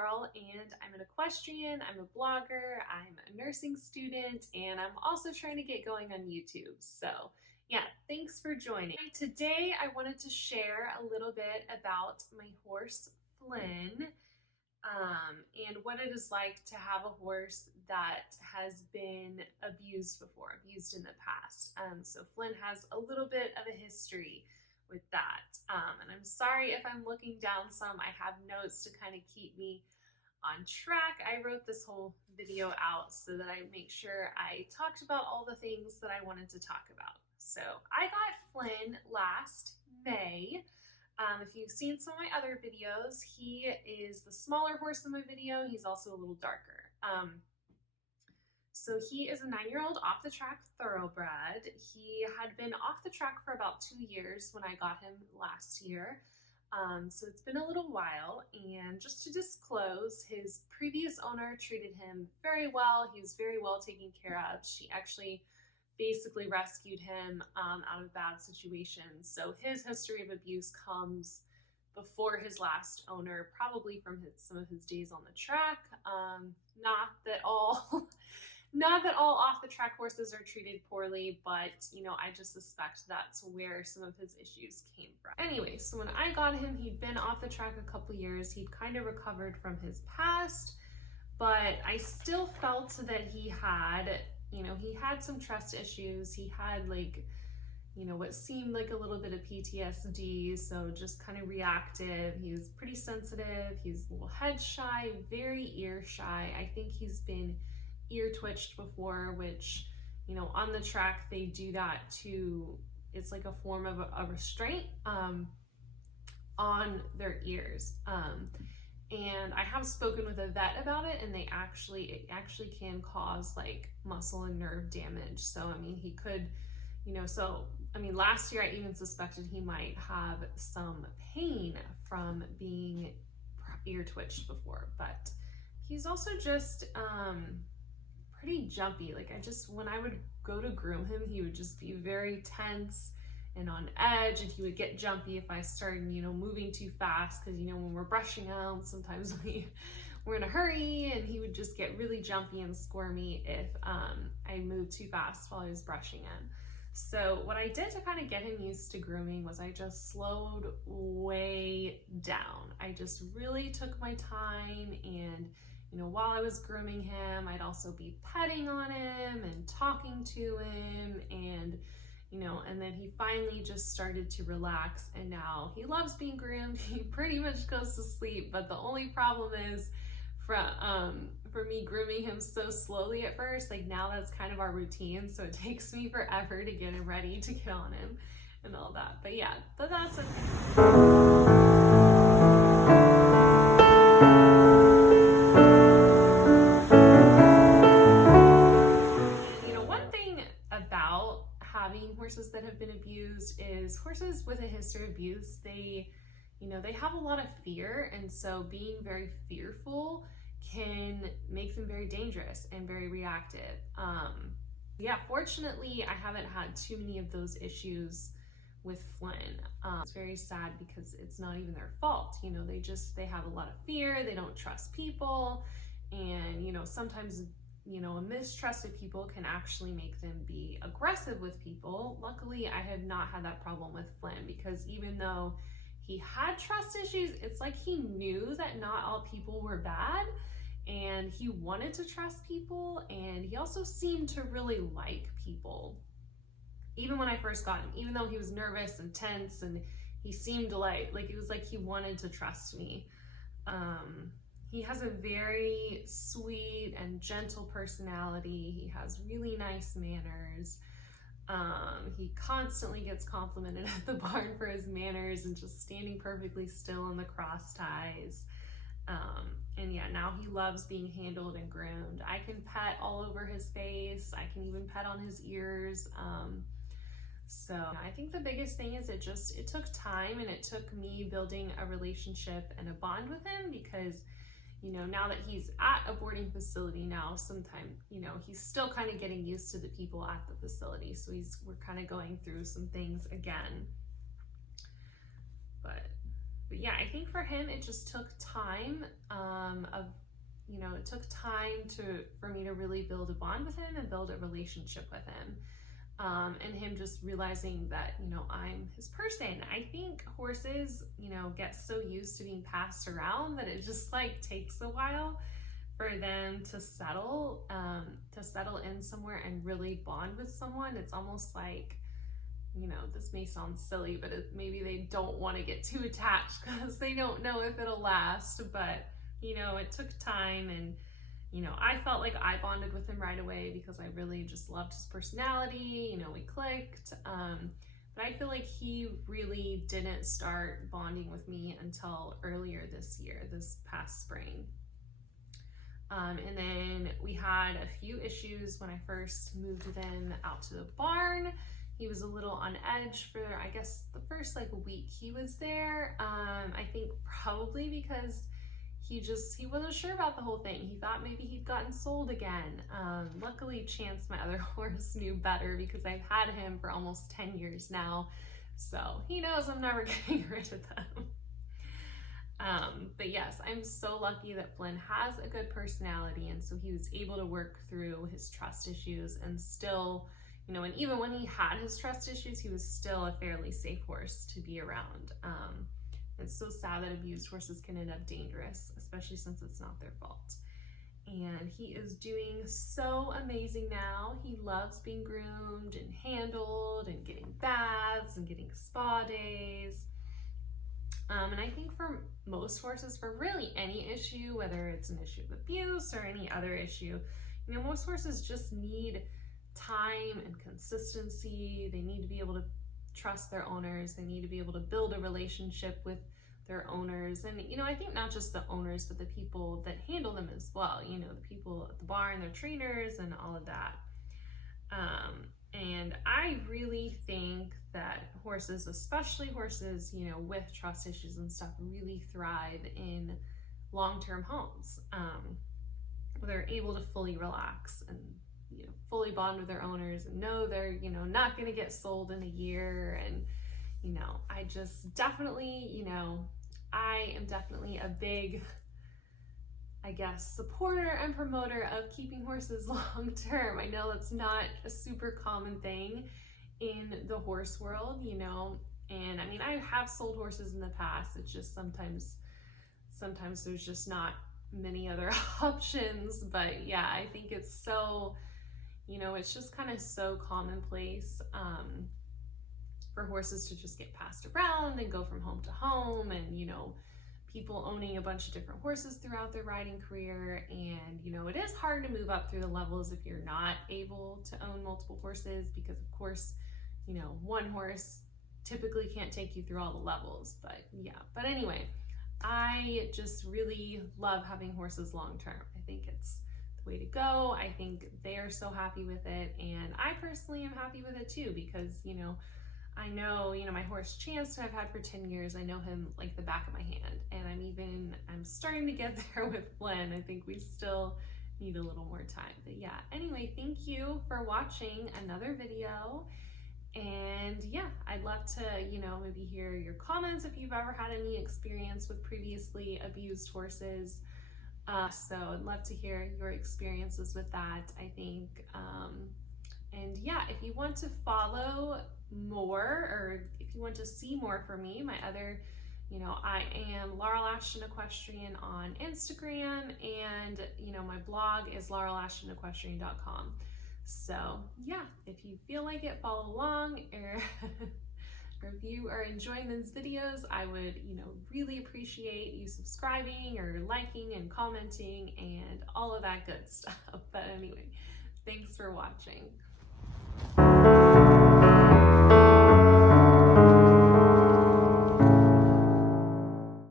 Carl, and I'm an equestrian, I'm a blogger, I'm a nursing student, and I'm also trying to get going on YouTube. So yeah, thanks for joining. Today I wanted to share a little bit about my horse Flynn, and what it is like to have a horse that has been abused in the past. So Flynn has a little bit of a history with that. And I'm sorry if I'm looking down some. I have notes to kind of keep me on track. I wrote this whole video out so that I make sure I talked about all the things that I wanted to talk about. So I got Flynn last May. If you've seen some of my other videos, he is the smaller horse in my video. He's also a little darker. So he is a 9-year-old off the track thoroughbred. He had been off the track for about 2 years when I got him last year. So it's been a little while, and just to disclose, his previous owner treated him very well. He was very well taken care of. She actually basically rescued him out of bad situations. So his history of abuse comes before his last owner, probably from some of his days on the track. Not that all off the track horses are treated poorly, but I just suspect that's where some of his issues came from. Anyway, so when I got him, he'd been off the track a couple years. He'd kind of recovered from his past, but I still felt that he had some trust issues. He had what seemed like a little bit of PTSD, so just kind of reactive. He was pretty sensitive. He's a little head shy, very ear shy. I think he's been ear twitched before, which, on the track they do that to, it's like a form of a restraint on their ears. And I have spoken with a vet about it, and it actually can cause like muscle and nerve damage. So, he could, last year I even suspected he might have some pain from being ear twitched before, but he's also just pretty jumpy. When I would go to groom him, he would just be very tense and on edge, and he would get jumpy if I started, moving too fast, because, when we're brushing him, sometimes we're in a hurry, and he would just get really jumpy and squirmy if I moved too fast while I was brushing him. So what I did to kind of get him used to grooming was I just slowed way down. I just really took my time, and while I was grooming him, I'd also be petting on him and talking to him, and and then he finally just started to relax, and now he loves being groomed. He pretty much goes to sleep, but the only problem is for me grooming him so slowly at first, now that's kind of our routine, so it takes me forever to get him ready to get on him and all that. But yeah, that's okay. Horses that have been abused is horses with a history of abuse, they have a lot of fear, and so being very fearful can make them very dangerous and very reactive. Fortunately I haven't had too many of those issues with Flynn. It's very sad because it's not even their fault. They have a lot of fear, they don't trust people, and sometimes a mistrust of people can actually make them be aggressive with people. Luckily, I have not had that problem with Flynn, because even though he had trust issues, it's like he knew that not all people were bad, and he wanted to trust people, and he also seemed to really like people. Even when I first got him, even though he was nervous and tense, and he seemed like it was like he wanted to trust me. He has a very sweet and gentle personality. He has really nice manners. He constantly gets complimented at the barn for his manners and just standing perfectly still in the cross ties. And yeah, now he loves being handled and groomed. I can pet all over his face. I can even pet on his ears. So I think the biggest thing is it took time, and it took me building a relationship and a bond with him, because now that he's at a boarding facility now, he's still kind of getting used to the people at the facility. So we're kind of going through some things again. But But yeah, I think for him, it just took time it took time for me to really build a bond with him and build a relationship with him. And him just realizing that, I'm his person. I think horses, get so used to being passed around that it just like takes a while for them to settle in somewhere and really bond with someone. It's almost like, this may sound silly, but maybe they don't want to get too attached because they don't know if it'll last. But, it took time, and, I felt like I bonded with him right away because I really just loved his personality. We clicked. But I feel like he really didn't start bonding with me until earlier this past spring. And then we had a few issues when I first moved them out to the barn. He was a little on edge for, I guess, the first week he was there. I think probably because he wasn't sure about the whole thing. He thought maybe he'd gotten sold again. Luckily, Chance, my other horse, knew better because I've had him for almost 10 years now. So he knows I'm never getting rid of them. But yes, I'm so lucky that Flynn has a good personality, and so he was able to work through his trust issues and still, and even when he had his trust issues, he was still a fairly safe horse to be around. It's so sad that abused horses can end up dangerous, especially since it's not their fault. And he is doing so amazing now. He loves being groomed and handled and getting baths and getting spa days. And I think for most horses, for really any issue, whether it's an issue of abuse or any other issue, most horses just need time and consistency. They need to be able to trust their owners. They need to be able to build a relationship with their owners. And, I think not just the owners, but the people that handle them as well. The people at the barn, their trainers and all of that. And I really think that horses, especially horses, with trust issues and stuff, really thrive in long-term homes. They're able to fully relax and, fully bond with their owners and know they're, not going to get sold in a year. And, I just definitely, I am definitely a big, I guess, supporter and promoter of keeping horses long term. I know that's not a super common thing in the horse world, and I mean, I have sold horses in the past. It's just sometimes there's just not many other options. But yeah, I think it's so, it's just kind of so commonplace for horses to just get passed around and go from home to home, and people owning a bunch of different horses throughout their riding career. And it is hard to move up through the levels if you're not able to own multiple horses, because of course one horse typically can't take you through all the levels. But yeah, but anyway, I just really love having horses long term. I think it's the way to go. I think they are so happy with it, and I personally am happy with it too, because I know, my horse Chance, who I've had for 10 years, I know him like the back of my hand, and I'm starting to get there with Flynn. I think we still need a little more time. But yeah, anyway, thank you for watching another video. And yeah, I'd love to, maybe hear your comments if you've ever had any experience with previously abused horses. So I'd love to hear your experiences with that, I think. And yeah, if you want to follow more, or if you want to see more from me, my other, I am Laurel Ashton Equestrian on Instagram, and, my blog is laurelashtonequestrian.com. So yeah, if you feel like it, follow along, or if you are enjoying these videos, I would, really appreciate you subscribing or liking and commenting and all of that good stuff. But anyway, thanks for watching.